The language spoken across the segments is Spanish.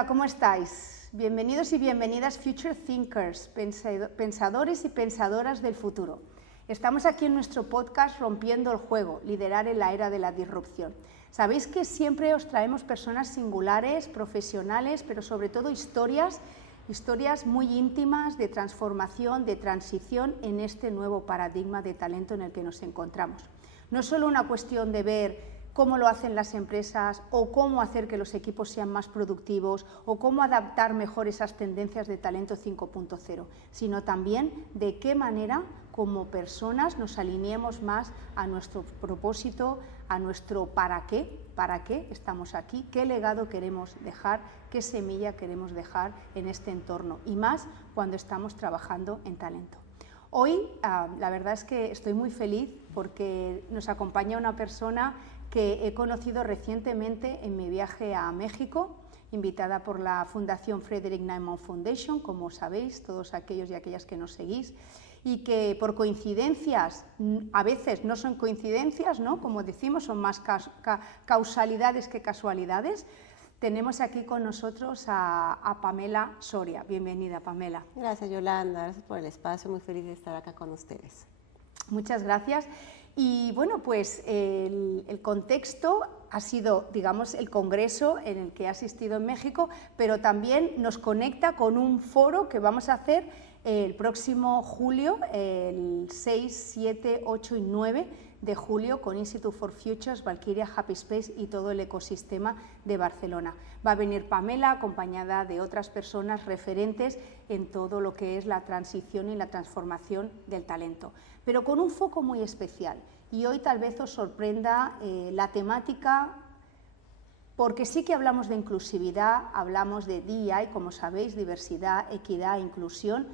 Hola, ¿cómo estáis? Bienvenidos y bienvenidas Future Thinkers, pensadores y pensadoras del futuro. Estamos aquí en nuestro podcast Rompiendo el Juego, liderar en la era de la disrupción. Sabéis que siempre os traemos personas singulares, profesionales, pero sobre todo historias muy íntimas de transformación, de transición en este nuevo paradigma de talento en el que nos encontramos. No es solo una cuestión de ver cómo lo hacen las empresas o cómo hacer que los equipos sean más productivos o cómo adaptar mejor esas tendencias de talento 5.0, sino también de qué manera como personas nos alineemos más a nuestro propósito, a nuestro para qué estamos aquí, qué legado queremos dejar, qué semilla queremos dejar en este entorno y más cuando estamos trabajando en talento. Hoy la verdad es que estoy muy feliz porque nos acompaña una persona que he conocido recientemente en mi viaje a México, invitada por la Fundación Frederick Niemann Foundation, como sabéis, todos aquellos y aquellas que nos seguís, y que por coincidencias, a veces no son coincidencias, ¿no? Como decimos, son más causalidades que casualidades. Tenemos aquí con nosotros a Pamela Soria. Bienvenida, Pamela. Gracias, Yolanda. Gracias por el espacio. Muy feliz de estar acá con ustedes. Muchas gracias. Y bueno, pues el contexto ha sido, digamos, el congreso en el que he asistido en México, pero también nos conecta con un foro que vamos a hacer el próximo julio, el 6, 7, 8 y 9 de julio con Institute for Futures, Valkyria, Happy Space y todo el ecosistema de Barcelona. Va a venir Pamela acompañada de otras personas referentes en todo lo que es la transición y la transformación del talento, pero con un foco muy especial. Y hoy tal vez os sorprenda la temática, porque sí que hablamos de inclusividad, hablamos de DEI, como sabéis, diversidad, equidad, inclusión,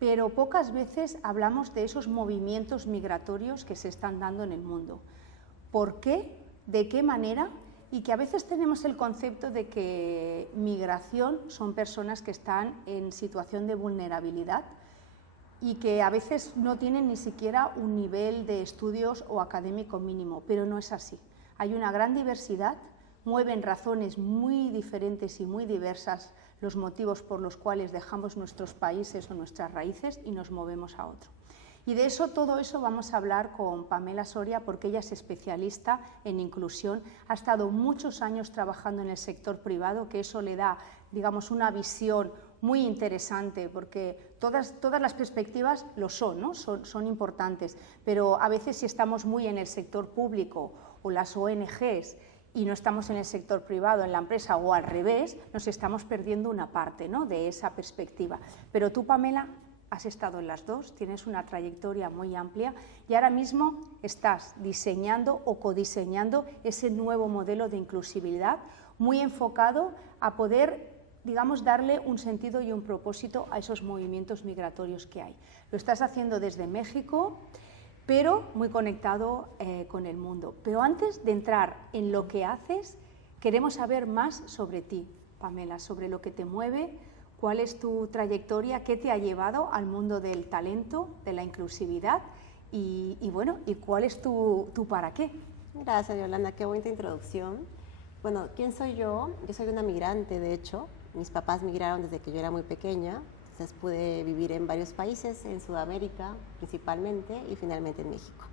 pero pocas veces hablamos de esos movimientos migratorios que se están dando en el mundo. ¿Por qué? ¿De qué manera? Y que a veces tenemos el concepto de que migración son personas que están en situación de vulnerabilidad y que a veces no tienen ni siquiera un nivel de estudios o académico mínimo, pero no es así. Hay una gran diversidad, mueven razones muy diferentes y muy diversas los motivos por los cuales dejamos nuestros países o nuestras raíces y nos movemos a otro. Y de eso, todo eso vamos a hablar con Pamela Soria porque ella es especialista en inclusión, ha estado muchos años trabajando en el sector privado, que eso le da, digamos, una visión muy interesante porque todas las perspectivas lo son, ¿no? Son importantes, pero a veces si estamos muy en el sector público o las ONGs y no estamos en el sector privado, en la empresa o al revés, nos estamos perdiendo una parte, ¿no?, de esa perspectiva. Pero tú, Pamela, has estado en las dos, tienes una trayectoria muy amplia y ahora mismo estás diseñando o codiseñando ese nuevo modelo de inclusividad muy enfocado a poder, digamos, darle un sentido y un propósito a esos movimientos migratorios que hay. Lo estás haciendo desde México, pero muy conectado con el mundo. Pero antes de entrar en lo que haces, queremos saber más sobre ti, Pamela, sobre lo que te mueve, cuál es tu trayectoria, qué te ha llevado al mundo del talento, de la inclusividad y bueno, y cuál es tu para qué. Gracias, Yolanda. Qué bonita introducción. Bueno, ¿quién soy yo? Yo soy una migrante, de hecho. Mis papás migraron desde que yo era muy pequeña. Entonces pude vivir en varios países, en Sudamérica principalmente y finalmente en México.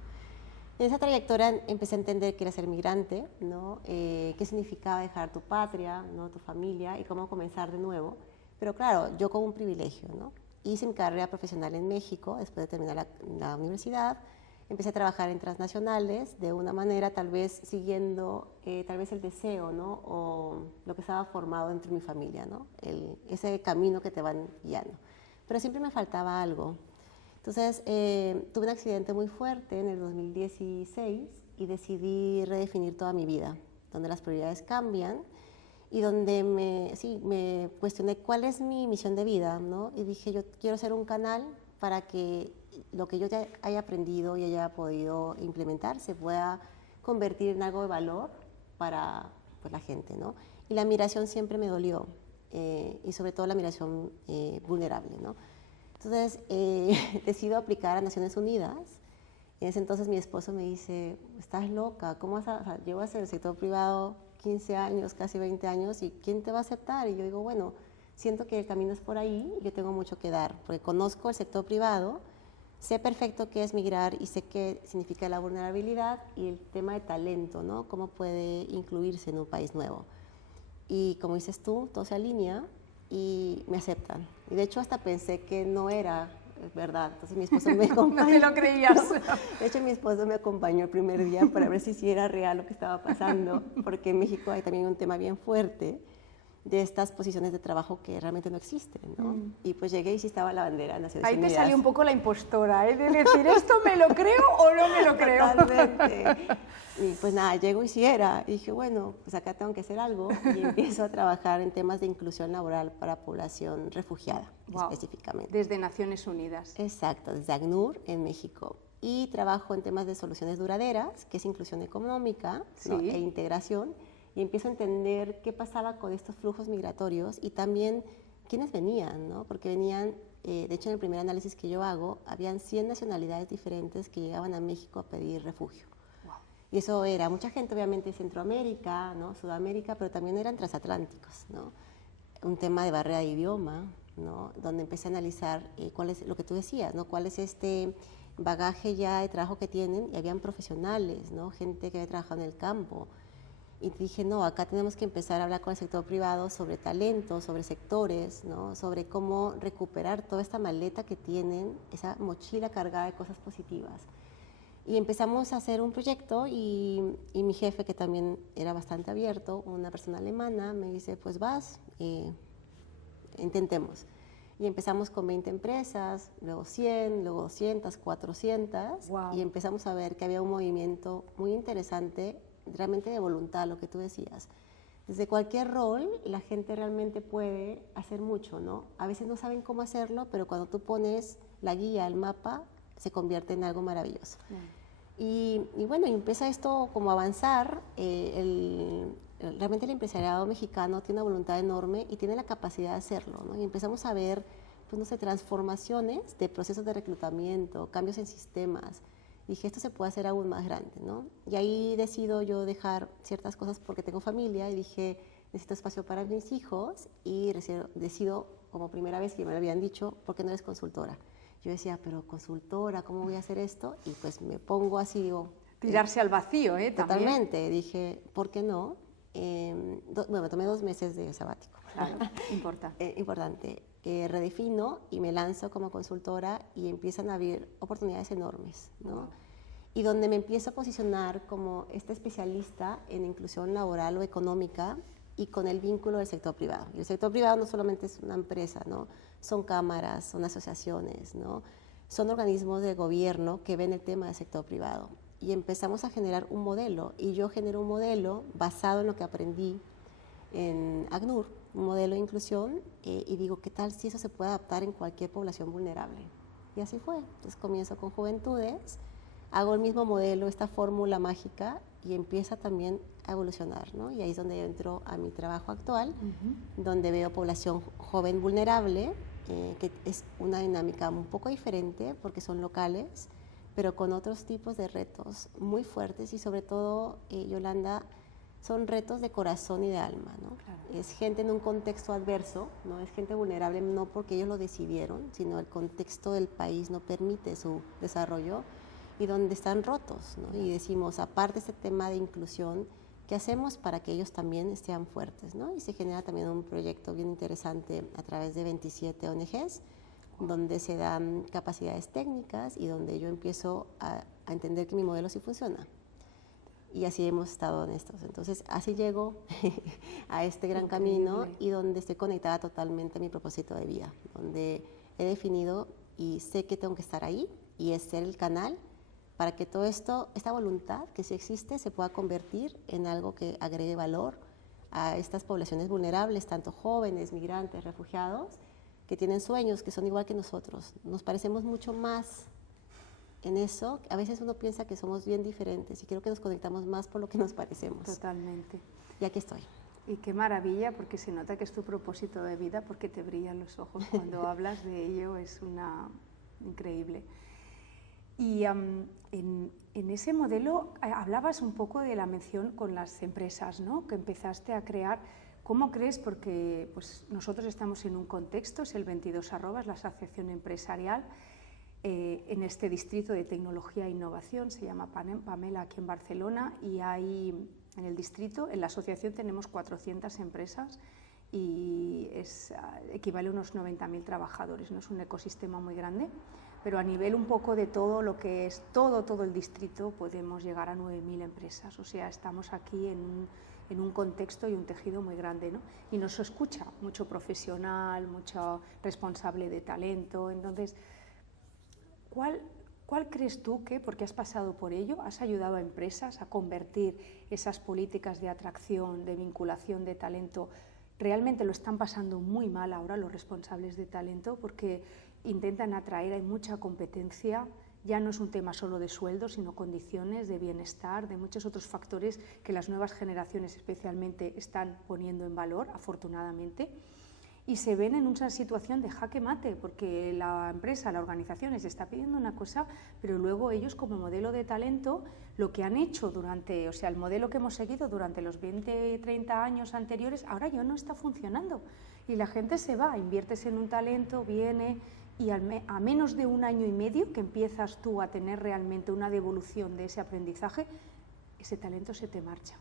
En esa trayectoria empecé a entender que era ser migrante, ¿no? Qué significaba dejar tu patria, ¿no?, tu familia y cómo comenzar de nuevo. Pero claro, yo con un privilegio, ¿no? Hice mi carrera profesional en México después de terminar la universidad. Empecé a trabajar en transnacionales de una manera tal vez siguiendo tal vez el deseo, ¿no?, o lo que estaba formado dentro de mi familia, ¿no?, ese camino que te van guiando. Pero siempre me faltaba algo. Entonces tuve un accidente muy fuerte en el 2016 y decidí redefinir toda mi vida, donde las prioridades cambian y donde me cuestioné cuál es mi misión de vida, ¿no? Y dije, yo quiero ser un canal para que lo que yo ya haya aprendido y haya podido implementar se pueda convertir en algo de valor para pues, la gente, ¿no? Y la migración siempre me dolió, y sobre todo la migración vulnerable, ¿no? Entonces decido aplicar a Naciones Unidas. En ese entonces mi esposo me dice, estás loca, ¿cómo vas a, o sea, llevas el sector privado 15 años, casi 20 años, ¿y quién te va a aceptar? Y yo digo, bueno, siento que el camino es por ahí y yo tengo mucho que dar, porque conozco el sector privado, sé perfecto qué es migrar y sé qué significa la vulnerabilidad y el tema de talento, ¿no? Cómo puede incluirse en un país nuevo. Y como dices tú, todo se alinea y me aceptan. Y de hecho hasta pensé que no era verdad. Entonces mi esposo me acompañó. No te lo creías. De hecho mi esposo me acompañó el primer día para ver si era real lo que estaba pasando, porque en México hay también un tema bien fuerte de estas posiciones de trabajo que realmente no existen, ¿no? Y pues llegué y sí estaba la bandera de Naciones Ahí Unidas. te salió un poco la impostora, ¿eh? De decir, ¿esto me lo creo o no me lo creo? Totalmente. Y pues nada, llego y sí era. Y dije, bueno, pues acá tengo que hacer algo. Y empiezo a trabajar en temas de inclusión laboral para población refugiada, específicamente. Desde Naciones Unidas. Exacto, desde ACNUR en México. Y trabajo en temas de soluciones duraderas, que es inclusión económica, ¿no? E integración. Y empiezo a entender qué pasaba con estos flujos migratorios y también quiénes venían, ¿no? Porque venían, de hecho en el primer análisis que yo hago, habían 100 nacionalidades diferentes que llegaban a México a pedir refugio. Wow. Y eso era mucha gente obviamente de Centroamérica, ¿no? Sudamérica, pero también eran transatlánticos, ¿no? Un tema de barrera de idioma, ¿no? Donde empecé a analizar cuál es lo que tú decías, ¿no? Cuál es este bagaje ya de trabajo que tienen, y habían profesionales, ¿no? Gente que había trabajado en el campo. Y dije, no, acá tenemos que empezar a hablar con el sector privado sobre talento, sobre sectores, ¿no? Sobre cómo recuperar toda esta maleta que tienen, esa mochila cargada de cosas positivas. Y empezamos a hacer un proyecto y mi jefe, que también era bastante abierto, una persona alemana, me dice, pues vas, intentemos. Y empezamos con 20 empresas, luego 100, luego 200, 400, wow. Y empezamos a ver que había un movimiento muy interesante, realmente de voluntad, lo que tú decías. Desde cualquier rol, la gente realmente puede hacer mucho, ¿no? A veces no saben cómo hacerlo, pero cuando tú pones la guía, el mapa, se convierte en algo maravilloso. Y bueno, empieza esto como a avanzar. Realmente el empresariado mexicano tiene una voluntad enorme y tiene la capacidad de hacerlo, ¿no? Y empezamos a ver, pues no sé, transformaciones de procesos de reclutamiento, cambios en sistemas. Dije, esto se puede hacer aún más grande, ¿no? Y ahí decido yo dejar ciertas cosas porque tengo familia y dije, necesito espacio para mis hijos y decido, como primera vez que me lo habían dicho, ¿por qué no eres consultora? Yo decía, pero consultora, ¿cómo voy a hacer esto? Y pues me pongo así, digo... Tirarse al vacío, ¿eh? Totalmente. También. Dije, ¿por qué no? Bueno, me tomé 2 meses de sabático. Claro, importante. Importante. Redefino y me lanzo como consultora y empiezan a abrir oportunidades enormes, ¿no? Wow. Y donde me empiezo a posicionar como esta especialista en inclusión laboral o económica y con el vínculo del sector privado. Y el sector privado no solamente es una empresa, ¿no? Son cámaras, son asociaciones, ¿no? Son organismos de gobierno que ven el tema del sector privado. Y empezamos a generar un modelo, y yo genero un modelo basado en lo que aprendí en ACNUR, un modelo de inclusión, y digo, ¿qué tal si eso se puede adaptar en cualquier población vulnerable? Y así fue. Entonces comienzo con juventudes, hago el mismo modelo, esta fórmula mágica, y empieza también a evolucionar, ¿no? Y ahí es donde yo entro a mi trabajo actual, donde veo población joven vulnerable, que es una dinámica un poco diferente porque son locales, pero con otros tipos de retos muy fuertes y sobre todo, Yolanda, son retos de corazón y de alma, ¿no? Claro. Es gente en un contexto adverso, ¿no? Es gente vulnerable no porque ellos lo decidieron, sino el contexto del país no permite su desarrollo y donde están rotos, ¿no? Y decimos, aparte de este tema de inclusión, ¿qué hacemos para que ellos también estén fuertes, ¿no? Y se genera también un proyecto bien interesante a través de 27 ONGs, donde se dan capacidades técnicas y donde yo empiezo a entender que mi modelo sí funciona. Y así hemos estado en estos. Entonces, así llego a este gran camino y donde estoy conectada totalmente a mi propósito de vida, donde he definido y sé que tengo que estar ahí y es ser el canal para que todo esto, esta voluntad que sí existe, se pueda convertir en algo que agregue valor a estas poblaciones vulnerables, tanto jóvenes, migrantes, refugiados, que tienen sueños, que son igual que nosotros. Nos parecemos mucho más en eso. A veces uno piensa que somos bien diferentes y creo que nos conectamos más por lo que nos parecemos. Totalmente. Y aquí estoy. Y qué maravilla, porque se nota que es tu propósito de vida, porque te brillan los ojos cuando hablas de ello, es una increíble. Y en ese modelo hablabas un poco de la mención con las empresas, ¿no? Que empezaste a crear. ¿Cómo crees? Porque pues, nosotros estamos en un contexto, es el 22 arroba, es la asociación empresarial, en este distrito de tecnología e innovación, se llama Pamela aquí en Barcelona, y hay en el distrito, en la asociación tenemos 400 empresas y equivale a unos 90.000 trabajadores, no es un ecosistema muy grande, pero a nivel un poco de todo lo que es todo el distrito podemos llegar a 9.000 empresas, o sea, estamos aquí en un contexto y un tejido muy grande, ¿no? Y nos escucha mucho profesional, mucho responsable de talento. Entonces, ¿cuál crees tú que, porque has pasado por ello, has ayudado a empresas a convertir esas políticas de atracción, de vinculación de talento? Realmente lo están pasando muy mal ahora los responsables de talento porque intentan atraer, hay mucha competencia, ya no es un tema solo de sueldos, sino condiciones, de bienestar, de muchos otros factores que las nuevas generaciones especialmente están poniendo en valor, afortunadamente, y se ven en una situación de jaque mate, porque la empresa, la organización les está pidiendo una cosa, pero luego ellos como modelo de talento, lo que han hecho durante, o sea, el modelo que hemos seguido durante los 20, 30 años anteriores, ahora ya no está funcionando. Y la gente se va, inviertes en un talento, viene, y a menos de 1 año y medio que empiezas tú a tener realmente una devolución de ese aprendizaje, ese talento se te marcha.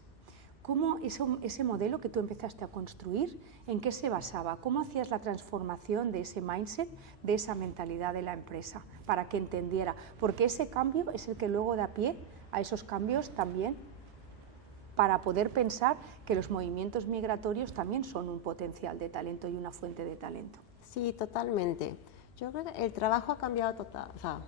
¿Cómo ese modelo que tú empezaste a construir, en qué se basaba? ¿Cómo hacías la transformación de ese mindset, de esa mentalidad de la empresa, para que entendiera? Porque ese cambio es el que luego da pie a esos cambios también, para poder pensar que los movimientos migratorios también son un potencial de talento y una fuente de talento. Sí, totalmente. Yo creo que el trabajo ha cambiado total, o sea,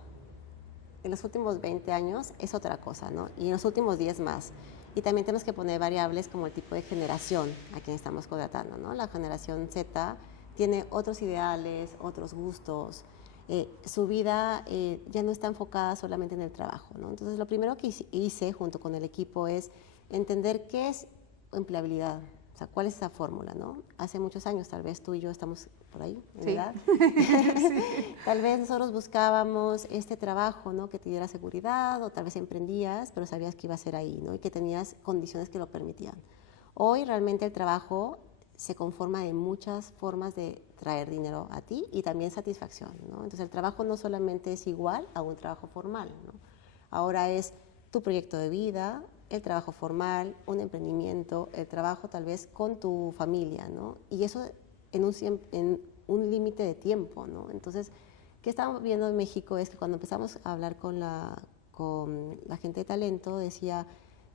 en los últimos 20 años es otra cosa, ¿no? Y en los últimos 10 más. Y también tenemos que poner variables como el tipo de generación a quien estamos contratando, ¿no? La generación Z tiene otros ideales, otros gustos, su vida ya no está enfocada solamente en el trabajo, ¿no? Entonces, lo primero que hice junto con el equipo es entender qué es empleabilidad, o sea, cuál es esa fórmula, ¿no? Hace muchos años, tal vez tú y yo estamos por ahí, en edad. Sí. Tal vez nosotros buscábamos este trabajo, ¿no? Que te diera seguridad, o tal vez emprendías, pero sabías que iba a ser ahí, ¿no? Y que tenías condiciones que lo permitían. Hoy realmente el trabajo se conforma de muchas formas de traer dinero a ti y también satisfacción, ¿no? Entonces el trabajo no solamente es igual a un trabajo formal, ¿no? Ahora es tu proyecto de vida, el trabajo formal, un emprendimiento, el trabajo tal vez con tu familia, ¿no? Y eso en un límite de tiempo, ¿no? Entonces, ¿qué estamos viendo en México? Es que cuando empezamos a hablar con la gente de talento, decía,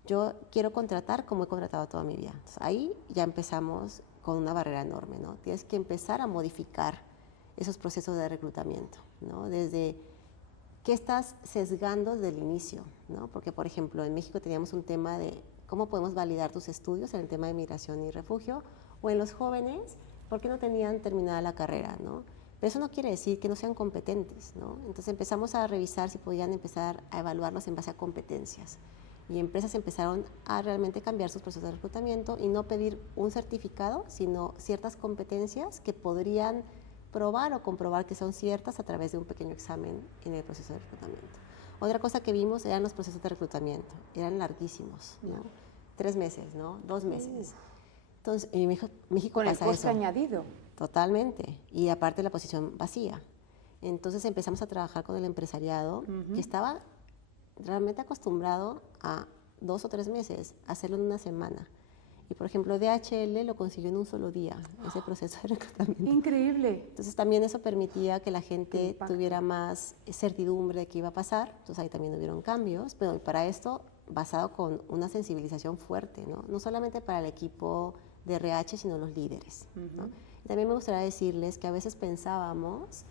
yo quiero contratar como he contratado toda mi vida. Entonces, ahí ya empezamos con una barrera enorme, ¿no? Tienes que empezar a modificar esos procesos de reclutamiento, ¿no? Desde qué estás sesgando desde el inicio, ¿no? Porque, por ejemplo, en México teníamos un tema de cómo podemos validar tus estudios en el tema de migración y refugio, o en los jóvenes, ¿por qué no tenían terminada la carrera, ¿no? Pero eso no quiere decir que no sean competentes, ¿no? Entonces empezamos a revisar si podían empezar a evaluarlos en base a competencias. Y empresas empezaron a realmente cambiar sus procesos de reclutamiento y no pedir un certificado, sino ciertas competencias que podrían probar o comprobar que son ciertas a través de un pequeño examen en el proceso de reclutamiento. Otra cosa que vimos eran los procesos de reclutamiento, eran larguísimos, ¿no? 3 meses, ¿no? 2 meses. Entonces, en México con el pasa coste eso. añadido. Totalmente. Y aparte la posición vacía. Entonces empezamos a trabajar con el empresariado que estaba realmente acostumbrado a 2 o 3 meses, hacerlo en 1 semana. Y por ejemplo, DHL lo consiguió en un solo día, ese proceso de reclutamiento. Increíble. Entonces también eso permitía que la gente tuviera más certidumbre de qué iba a pasar. Entonces ahí también hubieron cambios, pero para esto basado con una sensibilización fuerte, ¿no? No solamente para el equipo de RH, sino los líderes, ¿no? Y también me gustaría decirles que a veces pensábamos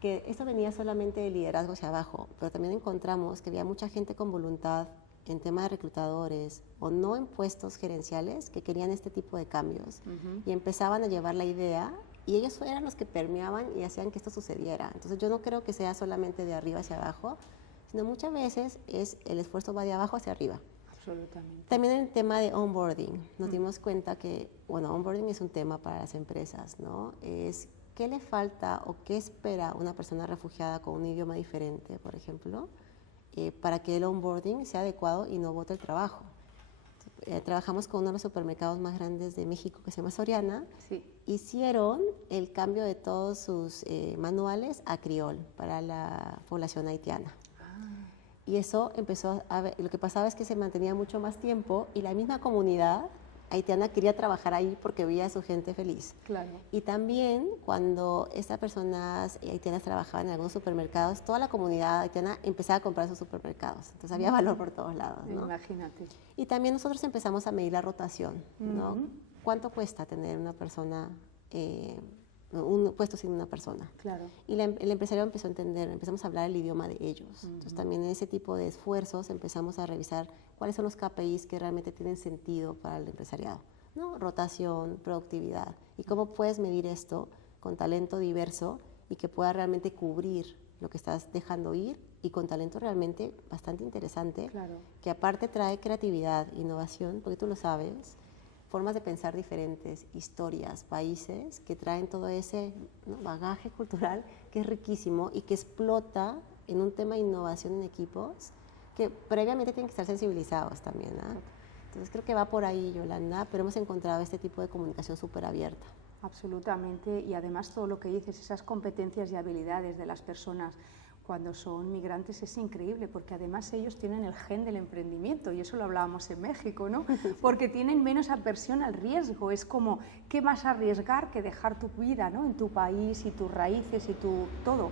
que esto venía solamente de liderazgo hacia abajo, pero también encontramos que había mucha gente con voluntad en tema de reclutadores o no en puestos gerenciales que querían este tipo de cambios y empezaban a llevar la idea y ellos eran los que permeaban y hacían que esto sucediera. Entonces yo no creo que sea solamente de arriba hacia abajo, sino muchas veces el esfuerzo va de abajo hacia arriba. Absolutamente. También en el tema de onboarding, nos dimos cuenta que, bueno, onboarding es un tema para las empresas, ¿no? Es qué le falta o qué espera una persona refugiada con un idioma diferente, por ejemplo, para que el onboarding sea adecuado y no bote el trabajo. Trabajamos con uno de los supermercados más grandes de México, que se llama Soriana. Sí. Hicieron el cambio de todos sus manuales a criol para la población haitiana. Y eso empezó a ver, lo que pasaba es que se mantenía mucho más tiempo y la misma comunidad haitiana quería trabajar ahí porque veía a su gente feliz. Claro. Y también cuando estas personas haitianas trabajaban en algunos supermercados, toda la comunidad haitiana empezaba a comprar sus supermercados. Entonces había valor por todos lados, ¿no? Imagínate. Y también nosotros empezamos a medir la rotación, ¿no? ¿Cuánto cuesta tener una persona, un puesto sin una persona? Claro. Y el empresario empezó a entender, empezamos a hablar el idioma de ellos. Entonces también en ese tipo de esfuerzos empezamos a revisar cuáles son los KPIs que realmente tienen sentido para el empresariado, ¿no? Rotación, productividad. ¿Y cómo puedes medir esto con talento diverso y que pueda realmente cubrir lo que estás dejando ir y con talento realmente bastante interesante, Claro. que aparte trae creatividad, innovación, porque tú lo sabes, formas de pensar diferentes, historias, países que traen todo ese, ¿no?, bagaje cultural que es riquísimo y que explota en un tema de innovación en equipos que previamente tienen que estar sensibilizados también, ¿eh? Entonces creo que va por ahí, Yolanda, pero hemos encontrado este tipo de comunicación súper abierta. Absolutamente, y además todo lo que dices, esas competencias y habilidades de las personas cuando son migrantes es increíble, porque además ellos tienen el gen del emprendimiento, y eso lo hablábamos en México, ¿no? Porque tienen menos aversión al riesgo, es como, ¿qué más arriesgar que dejar tu vida, ¿no?, en tu país y tus raíces y tu todo?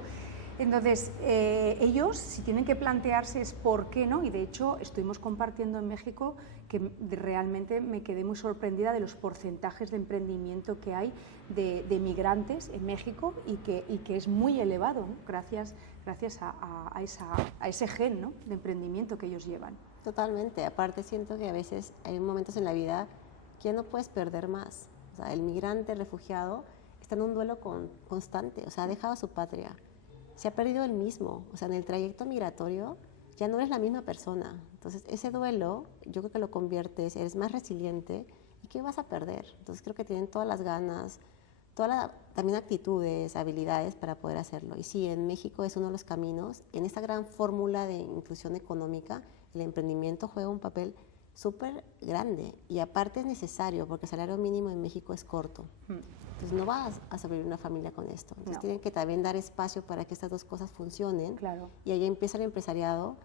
Entonces, ellos, si tienen que plantearse es por qué no, y de hecho estuvimos compartiendo en México que realmente me quedé muy sorprendida de los porcentajes de emprendimiento que hay de migrantes en México y que es muy elevado, ¿no?, gracias a ese gen, ¿no?, de emprendimiento que ellos llevan. Totalmente, aparte siento que a veces hay momentos en la vida que ya no puedes perder más. O sea, el migrante, el refugiado, está en un duelo constante, o sea, ha dejado su patria. Se ha perdido él mismo, o sea, en el trayecto migratorio ya no eres la misma persona. Entonces, ese duelo yo creo que lo conviertes, eres más resiliente y ¿qué vas a perder? Entonces, creo que tienen todas las ganas, también actitudes, habilidades para poder hacerlo. Y sí, en México es uno de los caminos. En esta gran fórmula de inclusión económica, el emprendimiento juega un papel súper grande y aparte es necesario porque el salario mínimo en México es corto. Entonces no vas a sobrevivir una familia con esto. Entonces No. tienen que también dar espacio para que estas dos cosas funcionen. Claro. Y ahí empieza el empresariado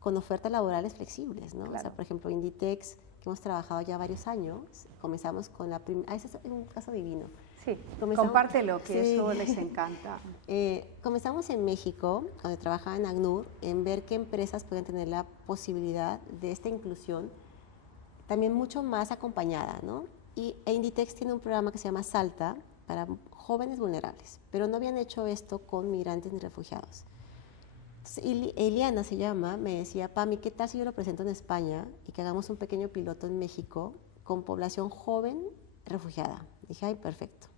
con ofertas laborales flexibles, ¿no? Claro. O sea, por ejemplo, Inditex, que hemos trabajado ya varios años, comenzamos con la primera... ese es un caso divino. Sí, Comenzamos, compártelo, que sí. eso les encanta. Comenzamos en México, cuando trabajaba en ACNUR, en ver qué empresas pueden tener la posibilidad de esta inclusión también mucho más acompañada, ¿no? Y Inditex tiene un programa que se llama Salta para jóvenes vulnerables, pero no habían hecho esto con migrantes ni refugiados. Entonces, Eliana se llama, me decía, Pami, ¿qué tal si yo lo presento en España y que hagamos un pequeño piloto en México con población joven refugiada? Dije, ay, perfecto.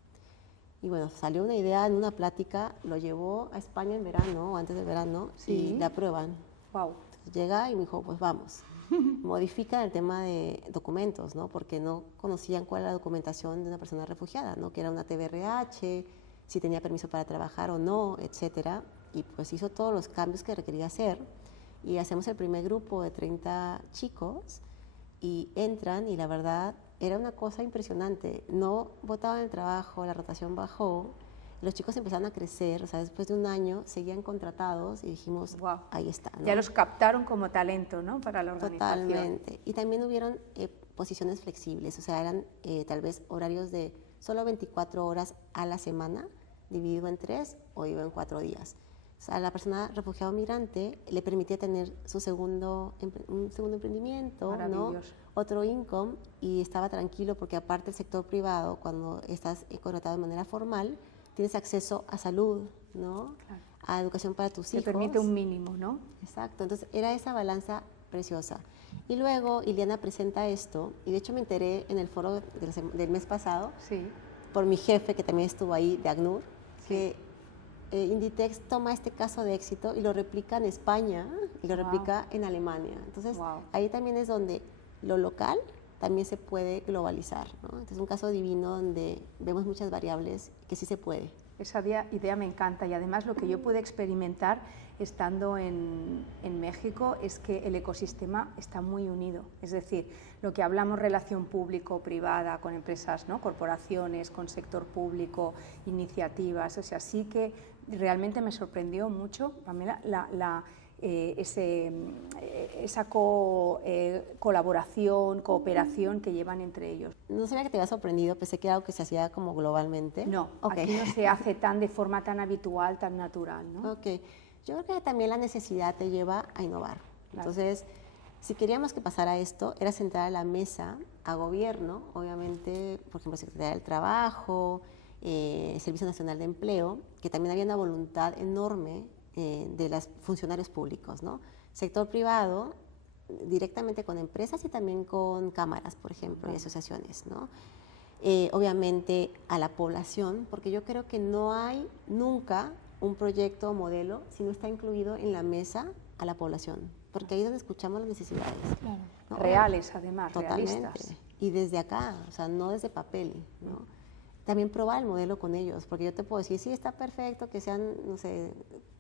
Y bueno, salió una idea en una plática, lo llevó a España en verano, o antes del verano, Sí. y la aprueban. Wow. Entonces, llega y me dijo, pues vamos. Modifican el tema de documentos, ¿no? Porque no conocían cuál era la documentación de una persona refugiada, ¿no? Que era una TBRH, si tenía permiso para trabajar o no, etcétera. Y pues hizo todos los cambios que requería hacer. Y hacemos el primer grupo de 30 chicos y entran y la verdad era una cosa impresionante. No botaban el trabajo, la rotación bajó, los chicos empezaron a crecer, o sea, después de un año seguían contratados y dijimos, Wow. ahí está, ¿no? Ya los captaron como talento, ¿no?, para la organización. Totalmente. Y también hubieron posiciones flexibles, o sea, eran tal vez horarios de solo 24 horas a la semana, dividido en 3 o iba en 4 días. O sea, a la persona refugiado migrante le permitía tener un segundo emprendimiento, ¿no? Maravilloso. Otro income, y estaba tranquilo porque aparte el sector privado, cuando estás contratado de manera formal, tienes acceso a salud, ¿no? Claro. A educación para tus hijos. Te permite un mínimo, ¿no? Exacto, entonces era esa balanza preciosa. Y luego Ileana presenta esto, y de hecho me enteré en el foro del mes pasado, Sí. por mi jefe que también estuvo ahí de ACNUR, Sí. que Inditex toma este caso de éxito y lo replica en España y lo Wow. replica en Alemania. Entonces Wow. ahí también es donde lo local también se puede globalizar, ¿no? Entonces es un caso divino donde vemos muchas variables que sí se puede. Esa idea me encanta y además lo que yo pude experimentar estando en México es que el ecosistema está muy unido. Es decir, lo que hablamos relación público-privada con empresas, ¿no? Corporaciones, con sector público, iniciativas, o sea, sí que realmente me sorprendió mucho, Pamela, esa colaboración, cooperación que llevan entre ellos. No sabía que te había sorprendido, pensé que era algo que se hacía como globalmente. No, Okay. aquí no se hace de forma tan habitual, tan natural, ¿no? Ok, yo creo que también la necesidad te lleva a innovar. Claro. Entonces, si queríamos que pasara esto, era sentar a la mesa a gobierno, obviamente, por ejemplo, Secretaría del Trabajo, Servicio Nacional de Empleo, que también había una voluntad enorme de los funcionarios públicos, ¿no? Sector privado, directamente con empresas y también con cámaras, por ejemplo, y asociaciones, ¿no? Obviamente a la población, porque yo creo que no hay nunca un proyecto o modelo si no está incluido en la mesa a la población, porque ahí es donde escuchamos las necesidades. Claro. ¿No? Reales, además, Totalmente. realistas. Y desde acá, o sea, no desde papel, ¿no? También probar el modelo con ellos, porque yo te puedo decir, sí, está perfecto que sean, no sé,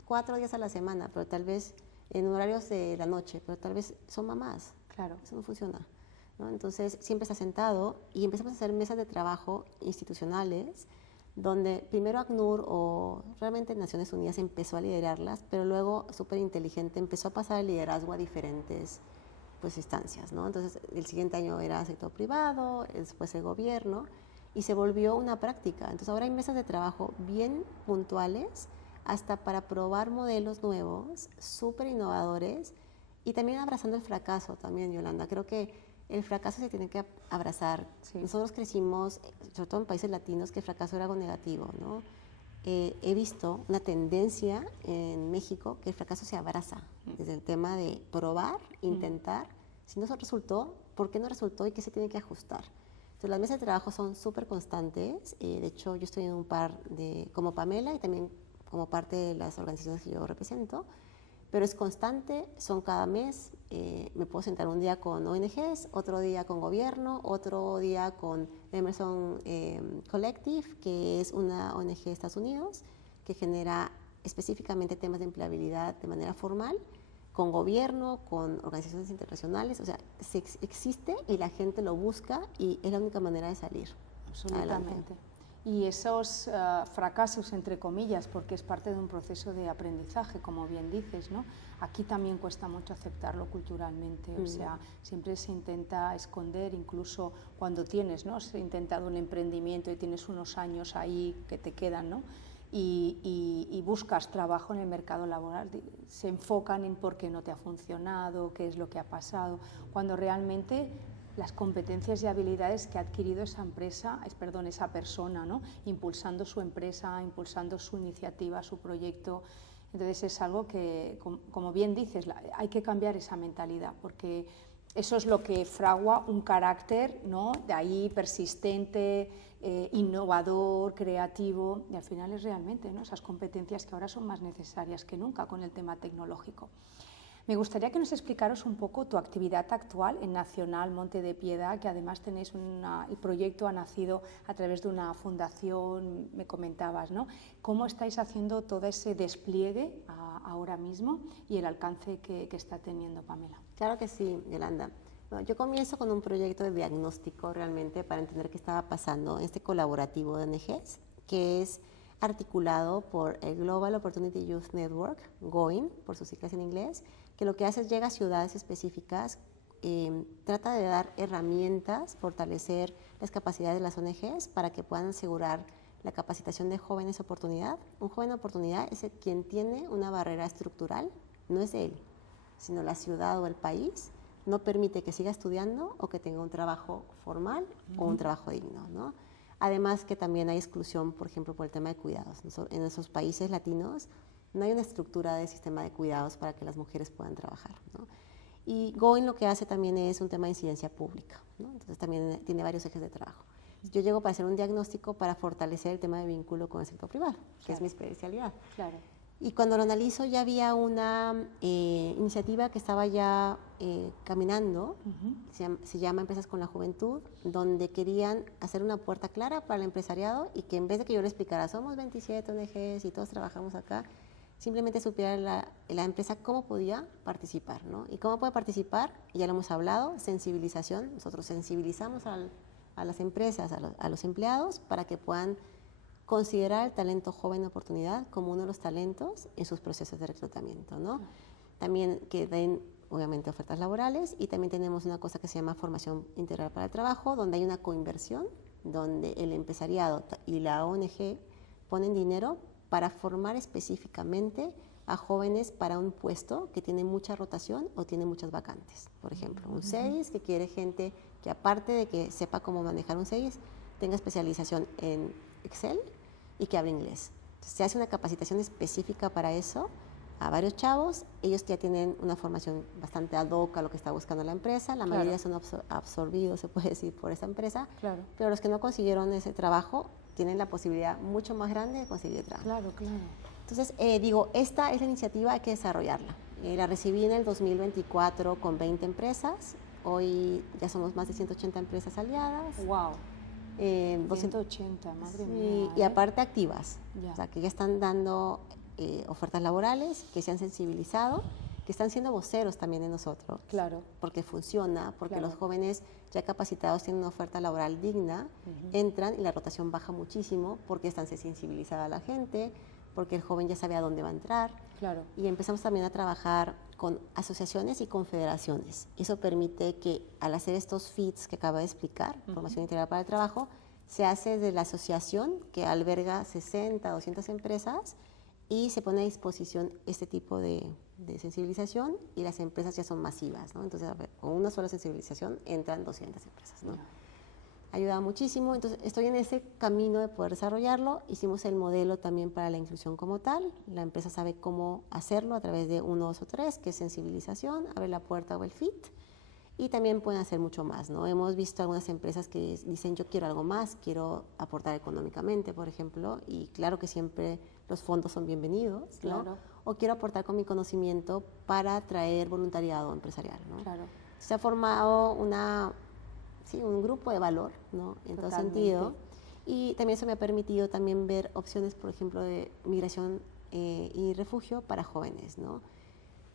4 días a la semana, pero tal vez en horarios de la noche, pero tal vez son mamás. Claro. Eso no funciona, ¿no? Entonces, siempre está sentado y empezamos a hacer mesas de trabajo institucionales, donde primero ACNUR o realmente Naciones Unidas empezó a liderarlas, pero luego, súper inteligente, empezó a pasar el liderazgo a diferentes pues, instancias, ¿no? Entonces, el siguiente año era el sector privado, después el gobierno, y se volvió una práctica. Entonces, ahora hay mesas de trabajo bien puntuales, hasta para probar modelos nuevos, súper innovadores, y también abrazando el fracaso también, Yolanda. Creo que el fracaso se tiene que abrazar. Sí. Nosotros crecimos, sobre todo en países latinos, que el fracaso era algo negativo, ¿no? He visto una tendencia en México que el fracaso se abraza, desde el tema de probar, intentar. Si no resultó, ¿por qué no resultó y qué se tiene que ajustar? Entonces, las mesas de trabajo son súper constantes. De hecho, yo estoy en un par como Pamela y también como parte de las organizaciones que yo represento, pero es constante, son cada mes. Me puedo sentar un día con ONGs, otro día con gobierno, otro día con Emerson Collective, que es una ONG de Estados Unidos que genera específicamente temas de empleabilidad de manera formal, con gobierno, con organizaciones internacionales. O sea, existe y la gente lo busca y es la única manera de salir. Absolutamente. Adelante. Y esos fracasos, entre comillas, porque es parte de un proceso de aprendizaje, como bien dices, ¿no? Aquí también cuesta mucho aceptarlo culturalmente, o sea, siempre se intenta esconder, incluso cuando tienes, ¿no? Se ha intentado un emprendimiento y tienes unos años ahí que te quedan, ¿no? Y buscas trabajo en el mercado laboral, se enfocan en por qué no te ha funcionado, qué es lo que ha pasado, cuando realmente las competencias y habilidades que ha adquirido esa persona, ¿no? Impulsando su empresa, impulsando su iniciativa, su proyecto. Entonces es algo que, como bien dices, hay que cambiar esa mentalidad, porque eso es lo que fragua un carácter, ¿no? De ahí persistente, innovador, creativo, y al final es realmente, ¿no? Esas competencias que ahora son más necesarias que nunca con el tema tecnológico. Me gustaría que nos explicaros un poco tu actividad actual en Nacional Monte de Piedad, que además tenéis el proyecto ha nacido a través de una fundación, me comentabas, ¿no? ¿Cómo estáis haciendo todo ese despliegue ahora mismo y el alcance que está teniendo, Pamela? Claro que sí, Yolanda. Bueno, yo comienzo con un proyecto de diagnóstico realmente para entender qué estaba pasando en este colaborativo de ONGs, que es articulado por el Global Opportunity Youth Network, GOIN, por sus siglas en inglés, que lo que hace es llega a ciudades específicas, trata de dar herramientas, fortalecer las capacidades de las ONGs para que puedan asegurar la capacitación de jóvenes oportunidad. Un joven oportunidad es quien tiene una barrera estructural, no es él, sino la ciudad o el país no permite que siga estudiando o que tenga un trabajo formal o un trabajo digno, ¿no? Además que también hay exclusión, por ejemplo, por el tema de cuidados. En esos países latinos no hay una estructura de sistema de cuidados para que las mujeres puedan trabajar, ¿no? Y GOIN lo que hace también es un tema de incidencia pública, ¿no? Entonces también tiene varios ejes de trabajo. Yo llego para hacer un diagnóstico para fortalecer el tema de vínculo con el sector privado, que es mi especialidad. Claro. Y cuando lo analizo ya había una iniciativa que estaba ya caminando, se llama Empresas con la Juventud, donde querían hacer una puerta clara para el empresariado y que en vez de que yo le explicara, somos 27 ONGs y todos trabajamos acá, simplemente supiera la empresa cómo podía participar, ¿no? ¿Y cómo puede participar? Ya lo hemos hablado, sensibilización. Nosotros sensibilizamos a las empresas, a los empleados, para que puedan considerar el talento joven de oportunidad como uno de los talentos en sus procesos de reclutamiento, ¿no? También que den, obviamente, ofertas laborales, y también tenemos una cosa que se llama formación integral para el trabajo, donde hay una coinversión, donde el empresariado y la ONG ponen dinero para formar específicamente a jóvenes para un puesto que tiene mucha rotación o tiene muchas vacantes. Por ejemplo, un CEDIS que quiere gente que, aparte de que sepa cómo manejar un CEDIS, tenga especialización en Excel y que hable inglés. Entonces, se hace una capacitación específica para eso a varios chavos. Ellos ya tienen una formación bastante ad hoc a lo que está buscando la empresa. La mayoría son absorbidos, se puede decir, por esa empresa. Claro. Pero los que no consiguieron ese trabajo tienen la posibilidad mucho más grande de conseguir trabajo. Claro, claro. Entonces, digo, esta es la iniciativa, hay que desarrollarla. La recibí en el 2024 con 20 empresas. Hoy ya somos más de 180 empresas aliadas. ¡Wow! 180, madre mía. Y aparte activas, o sea, que ya están dando ofertas laborales, que se han sensibilizado, que están siendo voceros también de nosotros. Claro. Porque funciona, porque los jóvenes ya capacitados tienen una oferta laboral digna, entran y la rotación baja muchísimo porque están sensibilizada a la gente, porque el joven ya sabe a dónde va a entrar. Claro. Y empezamos también a trabajar con asociaciones y confederaciones. Eso permite que, al hacer estos FITs que acabo de explicar, Formación Integral para el Trabajo, se hace de la asociación que alberga 60, 200 empresas, y se pone a disposición este tipo de sensibilización, y las empresas ya son masivas, ¿no? Entonces, a ver, con una sola sensibilización entran 200 empresas, ¿no? Ayuda muchísimo. Entonces, estoy en ese camino de poder desarrollarlo. Hicimos el modelo también para la inclusión como tal. La empresa sabe cómo hacerlo a través de 1, 2 o 3, que es sensibilización, abre la puerta o el fit. Y también pueden hacer mucho más, ¿no? Hemos visto algunas empresas que dicen, yo quiero algo más, quiero aportar económicamente, por ejemplo, y claro que siempre los fondos son bienvenidos, ¿no? Claro. O quiero aportar con mi conocimiento para traer voluntariado empresarial, ¿no? Claro. Se ha formado un grupo de valor, ¿no? En todo sentido. Y también eso me ha permitido también ver opciones, por ejemplo, de migración y refugio para jóvenes, ¿no?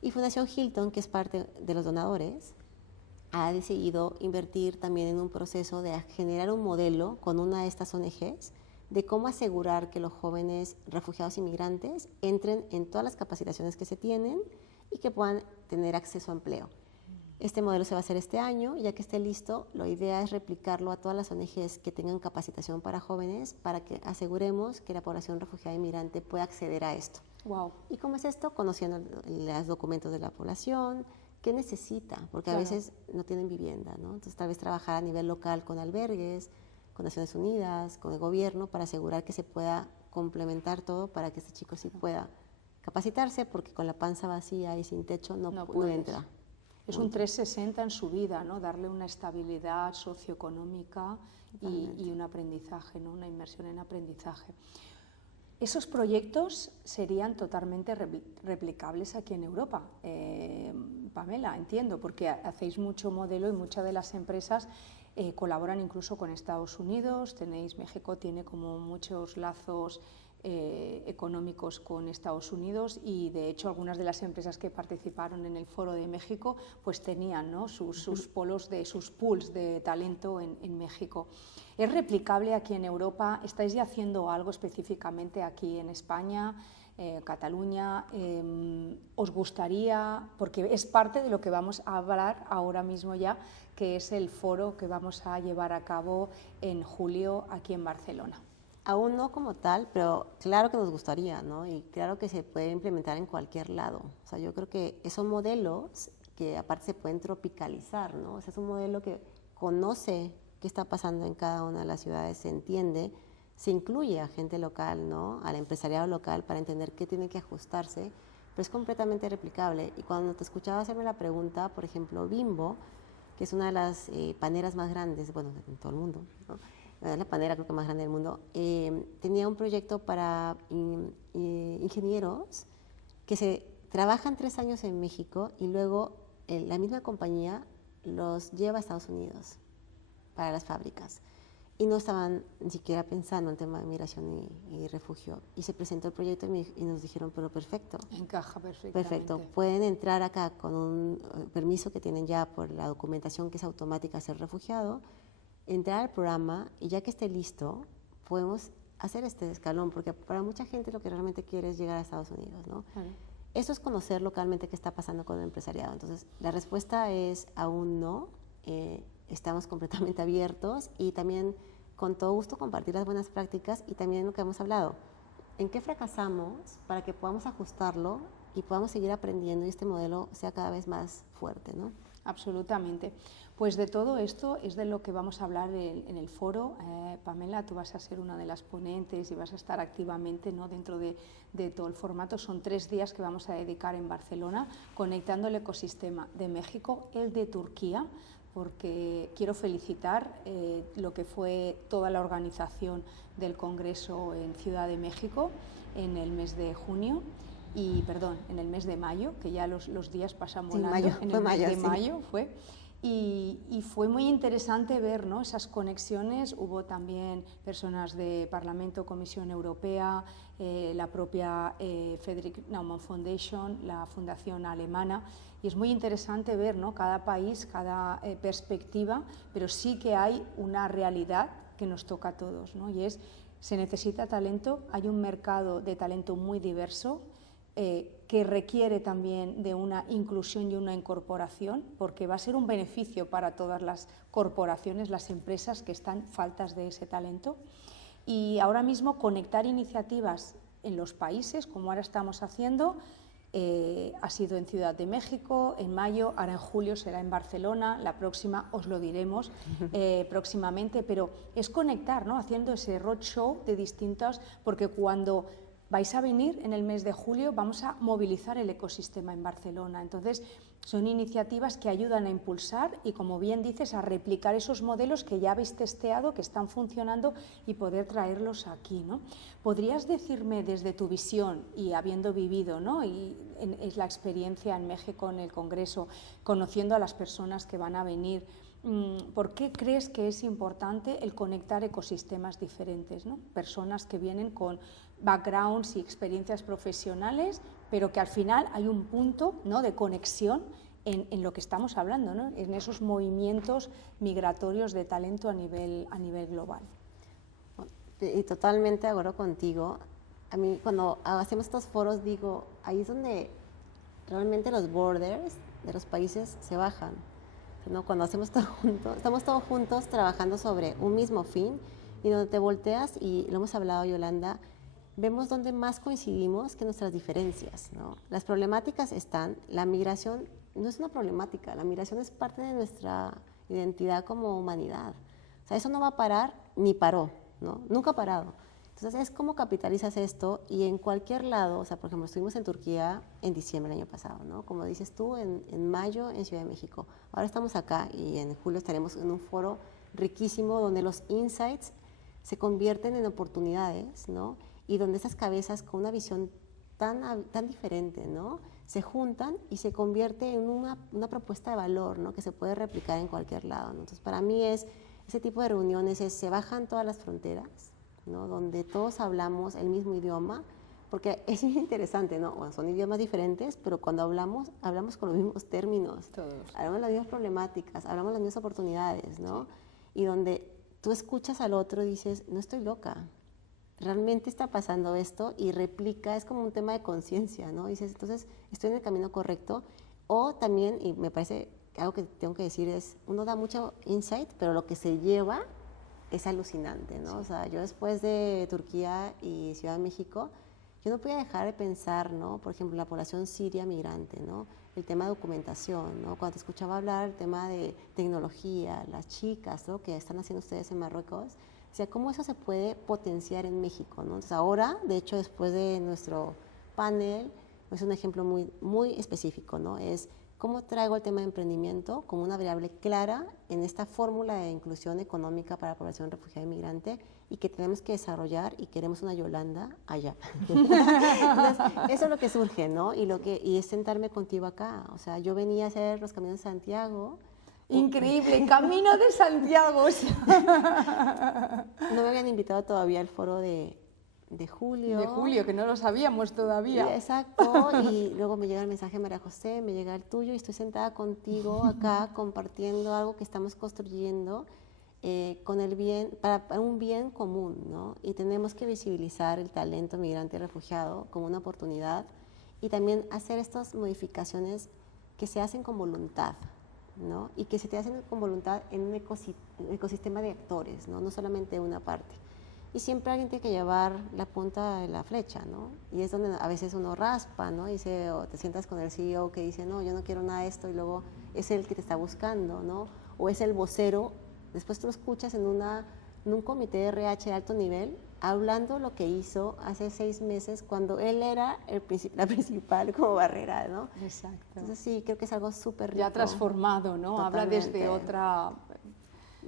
Y Fundación Hilton, que es parte de los donadores, ha decidido invertir también en un proceso de generar un modelo con una de estas ONGs de cómo asegurar que los jóvenes refugiados y migrantes entren en todas las capacitaciones que se tienen y que puedan tener acceso a empleo. Este modelo se va a hacer este año. Ya que esté listo, la idea es replicarlo a todas las ONGs que tengan capacitación para jóvenes, para que aseguremos que la población refugiada y migrante pueda acceder a esto. Wow. ¿Y cómo es esto? Conociendo los documentos de la población, qué necesita, porque a veces no tienen vivienda, ¿no? Entonces, tal vez trabajar a nivel local con albergues, con Naciones Unidas, con el gobierno, para asegurar que se pueda complementar todo para que este chico sí pueda capacitarse, porque con la panza vacía y sin techo no puede entrar. Es un 360 en su vida, ¿no? Darle una estabilidad socioeconómica y un aprendizaje, ¿no? Una inmersión en aprendizaje. Esos proyectos serían totalmente replicables aquí en Europa, Pamela, entiendo, porque hacéis mucho modelo y muchas de las empresas colaboran incluso con Estados Unidos. México tiene como muchos lazos económicos con Estados Unidos, y de hecho algunas de las empresas que participaron en el Foro de México pues tenían, ¿no?, sus polos sus pools de talento en México. ¿Es replicable aquí en Europa? ¿Estáis ya haciendo algo específicamente aquí en España, Cataluña? ¿Os gustaría? Porque es parte de lo que vamos a hablar ahora mismo ya, que es el foro que vamos a llevar a cabo en julio aquí en Barcelona. Aún no como tal, pero claro que nos gustaría, ¿no? Y claro que se puede implementar en cualquier lado. O sea, yo creo que esos modelos que aparte se pueden tropicalizar, ¿no? O sea, es un modelo que conoce qué está pasando en cada una de las ciudades, se entiende, se incluye a gente local, ¿no?, al empresariado local, para entender qué tiene que ajustarse, pero es completamente replicable. Y cuando te escuchaba hacerme la pregunta, por ejemplo, Bimbo, que es una de las paneras más grandes, bueno, en todo el mundo, ¿no?, es la panera creo que más grande del mundo, tenía un proyecto para ingenieros que se trabajan 3 años en México y luego la misma compañía los lleva a Estados Unidos para las fábricas. y no estaban ni siquiera pensando en tema de migración y refugio. Y se presentó el proyecto y nos dijeron, pero perfecto. Encaja perfectamente. Perfecto, pueden entrar acá con un permiso que tienen ya por la documentación que es automática ser refugiado, entrar al programa y ya que esté listo, podemos hacer este escalón, porque para mucha gente lo que realmente quiere es llegar a Estados Unidos, ¿no? Eso es conocer localmente qué está pasando con el empresariado. Entonces, la respuesta es aún no. Estamos completamente abiertos y también con todo gusto compartir las buenas prácticas y también lo que hemos hablado. ¿En qué fracasamos para que podamos ajustarlo y podamos seguir aprendiendo y este modelo sea cada vez más fuerte, ¿no? Absolutamente. Pues de todo esto es de lo que vamos a hablar en el foro. Pamela, tú vas a ser una de las ponentes y vas a estar activamente, ¿no?, dentro de todo el formato. Son 3 días que vamos a dedicar en Barcelona, conectando el ecosistema de México, el de Turquía, porque quiero felicitar lo que fue toda la organización del Congreso en Ciudad de México en el mes de junio. En el mes de mayo, que ya los días pasan volando, en el mes de mayo fue. Y fue muy interesante ver, ¿no?, esas conexiones. Hubo también personas de Parlamento, Comisión Europea, la propia Friedrich Naumann Foundation, la fundación alemana, y es muy interesante ver, ¿no?, cada país, cada perspectiva, pero sí que hay una realidad que nos toca a todos, ¿no?, y es, se necesita talento, hay un mercado de talento muy diverso, que requiere también de una inclusión y una incorporación, porque va a ser un beneficio para todas las corporaciones, las empresas que están faltas de ese talento. Y ahora mismo conectar iniciativas en los países, como ahora estamos haciendo, ha sido en Ciudad de México, en mayo, ahora en julio será en Barcelona, la próxima os lo diremos próximamente, pero es conectar, ¿no?, haciendo ese roadshow de distintas, porque cuando vais a venir en el mes de julio, vamos a movilizar el ecosistema en Barcelona. Entonces, son iniciativas que ayudan a impulsar y, como bien dices, a replicar esos modelos que ya habéis testeado, que están funcionando, y poder traerlos aquí, ¿no? ¿Podrías decirme desde tu visión y habiendo vivido, ¿no?, y es la experiencia en México en el Congreso, conociendo a las personas que van a venir, ¿por qué crees que es importante el conectar ecosistemas diferentes, ¿no?, personas que vienen con backgrounds y experiencias profesionales, pero que al final hay un punto, ¿no?, de conexión en lo que estamos hablando, ¿no?, en esos movimientos migratorios de talento a nivel global? Y totalmente de acuerdo contigo. A mí, cuando hacemos estos foros, digo, ahí es donde realmente los borders de los países se bajan, ¿no? Cuando hacemos todo juntos, estamos todos juntos trabajando sobre un mismo fin, y donde te volteas, y lo hemos hablado, Yolanda, vemos dónde más coincidimos que nuestras diferencias, ¿no? Las problemáticas están, la migración no es una problemática, la migración es parte de nuestra identidad como humanidad. O sea, eso no va a parar, ni paró, ¿no? Nunca ha parado. Entonces, es cómo capitalizas esto, y en cualquier lado, o sea, por ejemplo, estuvimos en Turquía en diciembre del año pasado, ¿no? Como dices tú, en mayo en Ciudad de México. Ahora estamos acá y en julio estaremos en un foro riquísimo donde los insights se convierten en oportunidades, ¿no? Y donde esas cabezas con una visión tan diferente, ¿no?, se juntan y se convierte en una propuesta de valor, ¿no?, que se puede replicar en cualquier lado, ¿no? Entonces, para mí ese tipo de reuniones se bajan todas las fronteras, ¿no?, donde todos hablamos el mismo idioma, porque es interesante, ¿no? Bueno, son idiomas diferentes, pero cuando hablamos con los mismos términos, todos, hablamos de las mismas problemáticas, hablamos de las mismas oportunidades, ¿no? Sí. Y donde tú escuchas al otro y dices, no estoy loca, realmente está pasando esto, y replica, es como un tema de conciencia, ¿no? Dices, entonces, estoy en el camino correcto. O también, y me parece que algo que tengo que decir es, uno da mucho insight, pero lo que se lleva es alucinante, ¿no? Sí. O sea, yo después de Turquía y Ciudad de México, yo no podía dejar de pensar, ¿no?, por ejemplo, la población siria migrante, ¿no?, el tema de documentación, ¿no? Cuando te escuchaba hablar el tema de tecnología, las chicas, ¿no?, que están haciendo ustedes en Marruecos, o sea, cómo eso se puede potenciar en México, ¿no? Entonces, ahora, de hecho, después de nuestro panel, es un ejemplo muy, muy específico, ¿no? Es cómo traigo el tema de emprendimiento como una variable clara en esta fórmula de inclusión económica para la población refugiada e inmigrante, y que tenemos que desarrollar, y queremos una Yolanda allá. Entonces, eso es lo que surge, ¿no? Y es sentarme contigo acá. O sea, yo venía a hacer los Caminos de Santiago, Increíble, Camino de Santiago. No me habían invitado todavía al foro de julio. De julio, que no lo sabíamos todavía. Exacto, y luego me llega el mensaje de María José, me llega el tuyo y estoy sentada contigo acá compartiendo algo que estamos construyendo con el bien, para un bien común, ¿no? Y tenemos que visibilizar el talento migrante y refugiado como una oportunidad y también hacer estas modificaciones que se hacen con voluntad, ¿no? Y que se te hacen con voluntad en un ecosistema de actores, ¿no? No solamente una parte. Y siempre alguien tiene que llevar la punta de la flecha, ¿no? Y es donde a veces uno raspa, ¿no? Y o te sientas con el CEO que dice, no, yo no quiero nada de esto, y luego es el que te está buscando, ¿no? O es el vocero, después tú lo escuchas en un comité de RH de alto nivel, hablando lo que hizo hace 6 meses, cuando él era la principal como barrera, ¿no? Exacto. Entonces sí, creo que es algo súper rico. Ya transformado, ¿no? Totalmente. Habla desde otra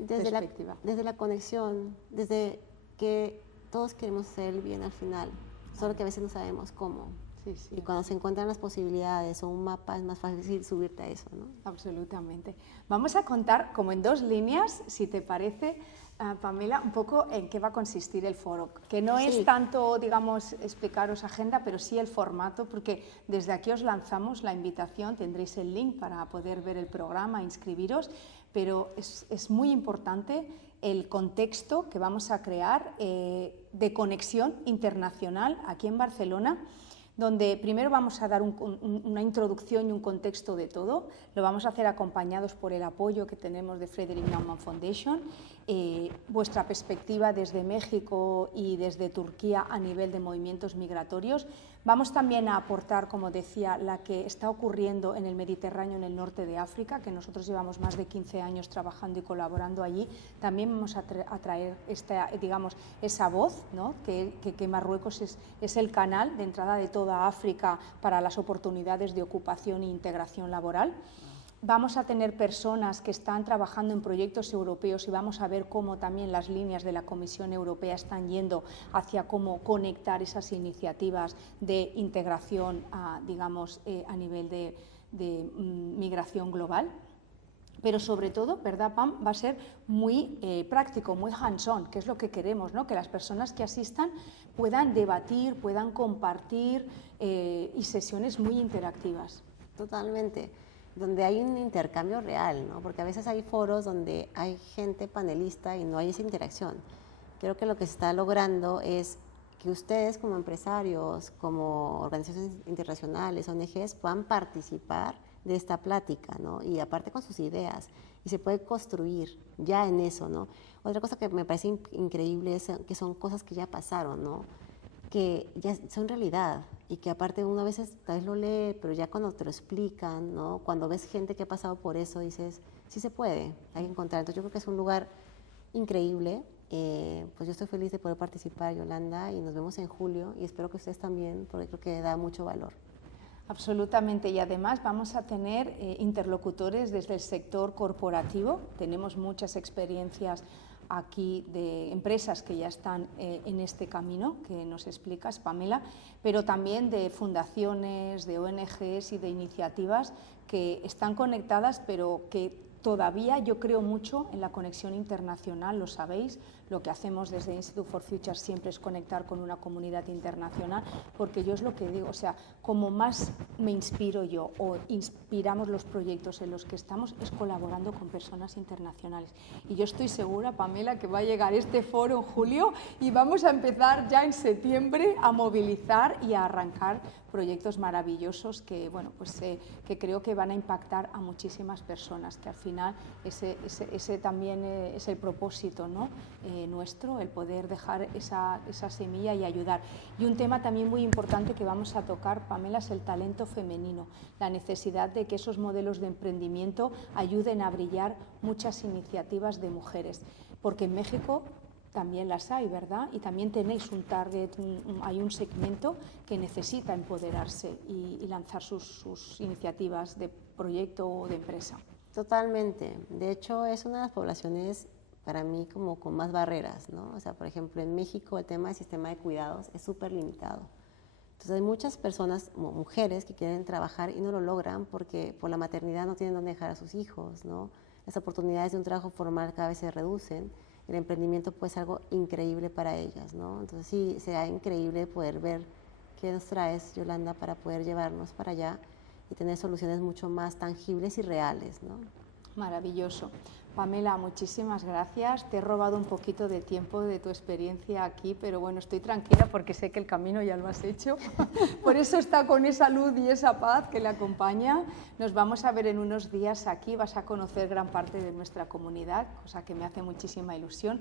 perspectiva. Desde la conexión, desde que todos queremos hacer el bien al final, solo que a veces no sabemos cómo. Sí, sí. Y cuando se encuentran las posibilidades o un mapa es más fácil subirte a eso, ¿no? Absolutamente. Vamos a contar como en 2 líneas, si te parece, Pamela, un poco en qué va a consistir el foro, que no es tanto, digamos, explicaros agenda, pero sí el formato, porque desde aquí os lanzamos la invitación, tendréis el link para poder ver el programa, inscribiros, pero es muy importante el contexto que vamos a crear de conexión internacional aquí en Barcelona, donde primero vamos a dar una introducción y un contexto de todo. Lo vamos a hacer acompañados por el apoyo que tenemos de Frederick Naumann Foundation, vuestra perspectiva desde México y desde Turquía a nivel de movimientos migratorios. Vamos también a aportar, como decía, la que está ocurriendo en el Mediterráneo, en el norte de África, que nosotros llevamos más de 15 años trabajando y colaborando allí. También vamos a traer esa voz, ¿no? que Marruecos es el canal de entrada de toda África para las oportunidades de ocupación e integración laboral. Vamos a tener personas que están trabajando en proyectos europeos y vamos a ver cómo también las líneas de la Comisión Europea están yendo hacia cómo conectar esas iniciativas de integración a nivel de migración global. Pero sobre todo, ¿verdad, Pam? Va a ser muy práctico, muy hands-on, que es lo que queremos, ¿no? Que las personas que asistan puedan debatir, puedan compartir y sesiones muy interactivas. Totalmente, donde hay un intercambio real, ¿no? Porque a veces hay foros donde hay gente panelista y no hay esa interacción. Creo que lo que se está logrando es que ustedes como empresarios, como organizaciones internacionales, ONGs, puedan participar de esta plática, ¿no? Y aparte con sus ideas, y se puede construir ya en eso, ¿no? Otra cosa que me parece increíble es que son cosas que ya pasaron, ¿no? Que ya son realidad y que aparte uno a veces tal vez lo lee, pero ya cuando te lo explican, ¿no? Cuando ves gente que ha pasado por eso, dices, sí se puede, hay que encontrar. Entonces yo creo que es un lugar increíble. Pues yo estoy feliz de poder participar, Yolanda, y nos vemos en julio y espero que ustedes también, porque creo que da mucho valor. Absolutamente, y además vamos a tener interlocutores desde el sector corporativo. Tenemos muchas experiencias aquí de empresas que ya están en este camino que nos explicas, Pamela, pero también de fundaciones, de ONGs y de iniciativas que están conectadas, pero que todavía yo creo mucho en la conexión internacional, lo sabéis. Lo que hacemos desde Institute for Future siempre es conectar con una comunidad internacional, porque yo es lo que digo, o sea, como más me inspiro yo o inspiramos los proyectos en los que estamos es colaborando con personas internacionales. Y yo estoy segura, Pamela, que va a llegar este foro en julio y vamos a empezar ya en septiembre a movilizar y a arrancar proyectos maravillosos que, bueno, pues, que creo que van a impactar a muchísimas personas, que al final ese también es el propósito, ¿no? Nuestro, el poder dejar esa semilla y ayudar. Y un tema también muy importante que vamos a tocar, Pamela, es el talento femenino, la necesidad de que esos modelos de emprendimiento ayuden a brillar muchas iniciativas de mujeres, porque en México también las hay, ¿verdad? Y también tenéis un target, hay un segmento que necesita empoderarse y lanzar sus iniciativas de proyecto o de empresa. Totalmente. De hecho, es una de las poblaciones para mí como con más barreras, ¿no? O sea, por ejemplo, en México el tema del sistema de cuidados es súper limitado. Entonces hay muchas personas, mujeres, que quieren trabajar y no lo logran porque por la maternidad no tienen dónde dejar a sus hijos, ¿no? las oportunidades de un trabajo formal cada vez se reducen, el emprendimiento puede ser algo increíble para ellas, ¿no? Entonces sí, será increíble poder ver qué nos traes, Yolanda, para poder llevarnos para allá y tener soluciones mucho más tangibles y reales, ¿no? Maravilloso. Pamela, muchísimas gracias. Te he robado un poquito de tiempo de tu experiencia aquí, pero bueno, estoy tranquila porque sé que el camino ya lo has hecho. Por eso está con esa luz y esa paz que le acompaña. Nos vamos a ver en unos días aquí, vas a conocer gran parte de nuestra comunidad, cosa que me hace muchísima ilusión.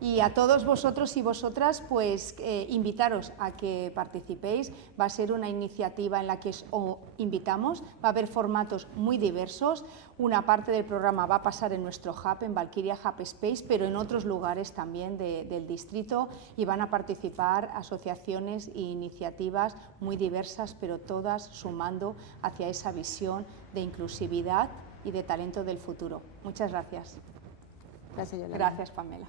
Y a todos vosotros y vosotras, pues invitaros a que participéis. Va a ser una iniciativa en la que os invitamos, va a haber formatos muy diversos. Una parte del programa va a pasar en nuestro hub, en Valkyria Hub Space, pero en otros lugares también del distrito, y van a participar asociaciones e iniciativas muy diversas, pero todas sumando hacia esa visión de inclusividad y de talento del futuro. Muchas gracias. Gracias, Yolanda. Gracias, Pamela.